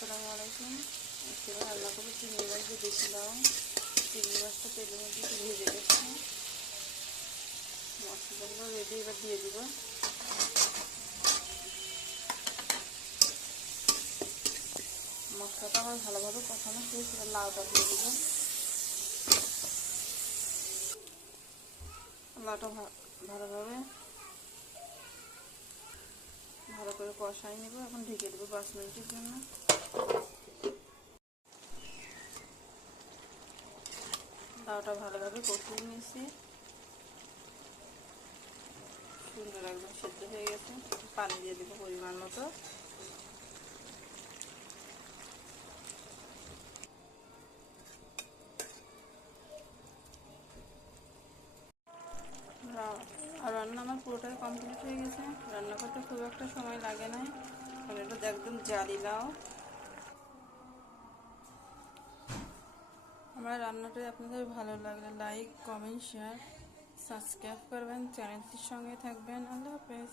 আসসালামু আলাইকুম। আজকে রান্না করবো চিংড়ি মাছ দিয়ে দেশি লাউ। চিংড়ি মাছটা তেলের মধ্যে একটু ভেজে গেছে, মশলাগুলো রেডি। এবার দিয়ে দিব মশলাটা আমার ভালোভাবে কষানো শেষ। এবার লাউটা দিয়ে দিব। লাউটা ভালোভাবে ভালো করে কষাই নেব। এখন ঢেকে দেবো 5 মিনিটের জন্য। লাউটা ভালোভাবে কষিয়ে নিয়েছি, সুন্দর একদম সেদ্ধ হয়ে গেছে। পানি দিয়ে দেবো পরিমাণ মতো। আর রান্না আমার পুরোটাই কমপ্লিট হয়ে গেছে। রান্না করতে খুব একটা সময় লাগে না, কারণ এটা একদম জালি লাউ। আমার রান্নাটা আপনাদের ভালো লাগলে লাইক, কমেন্ট, শেয়ার, সাবস্ক্রাইব করবেন। চ্যানেলটির সঙ্গে থাকবেন। আল্লাহ হাফেজ।